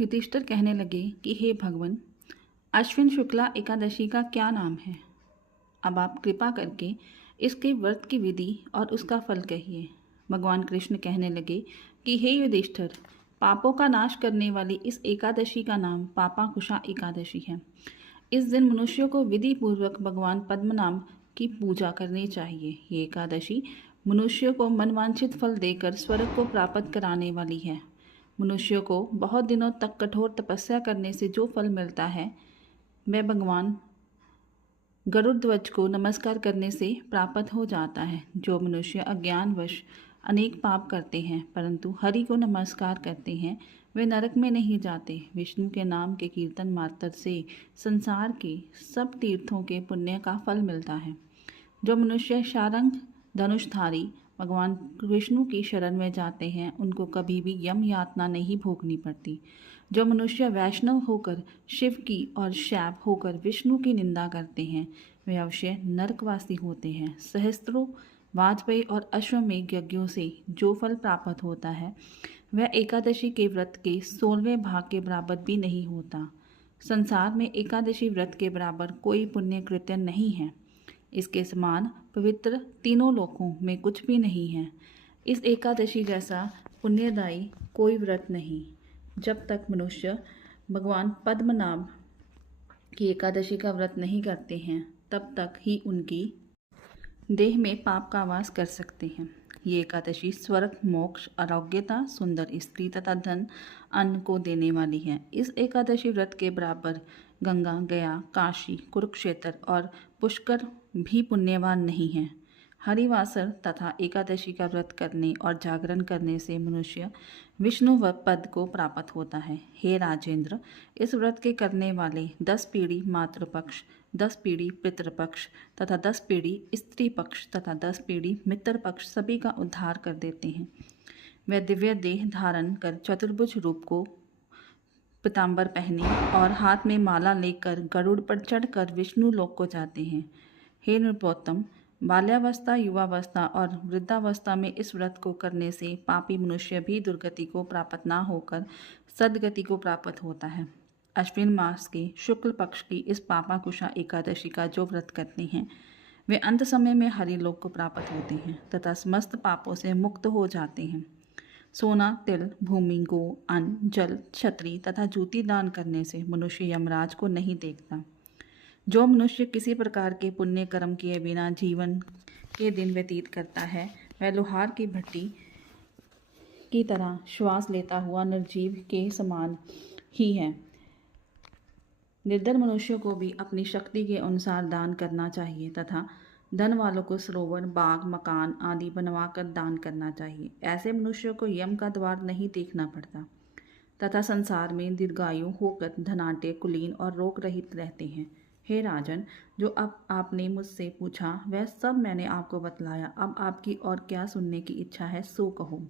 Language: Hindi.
युधिष्ठिर कहने लगे कि हे भगवान, अश्विन शुक्ला एकादशी का क्या नाम है? अब आप कृपा करके इसके व्रत की विधि और उसका फल कहिए। भगवान कृष्ण कहने लगे कि हे युधिष्ठिर, पापों का नाश करने वाली इस एकादशी का नाम पापाकुशा एकादशी है। इस दिन मनुष्यों को विधि पूर्वक भगवान पद्मनाभ की पूजा करनी चाहिए। ये एकादशी मनुष्यों को मनवांछित फल देकर स्वर्ग को प्राप्त कराने वाली है। मनुष्यों को बहुत दिनों तक कठोर तपस्या करने से जो फल मिलता है वह भगवान गरुड़ध्वज को नमस्कार करने से प्राप्त हो जाता है। जो मनुष्य अज्ञानवश अनेक पाप करते हैं परंतु हरि को नमस्कार करते हैं, वे नरक में नहीं जाते। विष्णु के नाम के कीर्तन मात्र से संसार के सब तीर्थों के पुण्य का फल मिलता है। जो मनुष्य शारंग धनुषधारी भगवान विष्णु की शरण में जाते हैं, उनको कभी भी यम यातना नहीं भोगनी पड़ती। जो मनुष्य वैष्णव होकर शिव की और शैव होकर विष्णु की निंदा करते हैं, वे अवश्य नरकवासी होते हैं। सहस्त्रों वाजपेयी और अश्वमेघ यज्ञों से जो फल प्राप्त होता है वह एकादशी के व्रत के 16वें भाग के बराबर भी नहीं होता। संसार में एकादशी व्रत के बराबर कोई पुण्य कृत्य नहीं है। इसके समान पवित्र तीनों लोकों में कुछ भी नहीं है। इस एकादशी जैसा पुण्यदायी कोई व्रत नहीं। जब तक मनुष्य भगवान पद्मनाभ की एकादशी का व्रत नहीं करते हैं, तब तक ही उनकी देह में पाप का वास कर सकते हैं। ये एकादशी स्वर्ग, मोक्ष, आरोग्यता, सुंदर स्त्री तथा धन अन्न को देने वाली है। इस एकादशी व्रत के बराबर गंगा, गया, काशी, कुरुक्षेत्र और पुष्कर भी पुण्यवान नहीं हैं। हरिवासर तथा एकादशी का व्रत करने और जागरण करने से मनुष्य विष्णु पद को प्राप्त होता है। हे राजेंद्र, इस व्रत के करने वाले 10 पीढ़ी मातृपक्ष, 10 पीढ़ी पितृपक्ष तथा 10 पीढ़ी स्त्री पक्ष तथा 10 पीढ़ी मित्र पक्ष सभी का उद्धार कर देते हैं। वे दिव्य देह धारण कर चतुर्भुज रूप को पीताम्बर पहने और हाथ में माला लेकर गरुड़ पर चढ़कर विष्णु लोक को जाते हैं। हे नृपोत्तम, बाल्यावस्था, युवावस्था और वृद्धावस्था में इस व्रत को करने से पापी मनुष्य भी दुर्गति को प्राप्त न होकर सद्गति को प्राप्त होता है। अश्विन मास के शुक्ल पक्ष की इस पापाकुशा एकादशी का जो व्रत करते हैं, वे अंत समय में हरिलोक को प्राप्त होते हैं तथा समस्त पापों से मुक्त हो जाते हैं। सोना, तिल, भूमि, गो, अन्न, जल, छत्री तथा जूती दान करने से मनुष्य यमराज को नहीं देखता। जो मनुष्य किसी प्रकार के पुण्य कर्म किए बिना जीवन के दिन व्यतीत करता है, वह लोहार की भट्टी की तरह श्वास लेता हुआ निर्जीव के समान ही है। निर्धन मनुष्यों को भी अपनी शक्ति के अनुसार दान करना चाहिए तथा धन वालों को सरोवर, बाग, मकान आदि बनवाकर दान करना चाहिए। ऐसे मनुष्यों को यम का द्वार नहीं देखना पड़ता तथा संसार में दीर्घायु होकर धनाढ्य, कुलीन और रोग रहित रहते हैं। हे राजन, जो अब आपने मुझसे पूछा वह सब मैंने आपको बतलाया। अब आपकी और क्या सुनने की इच्छा है सो कहो।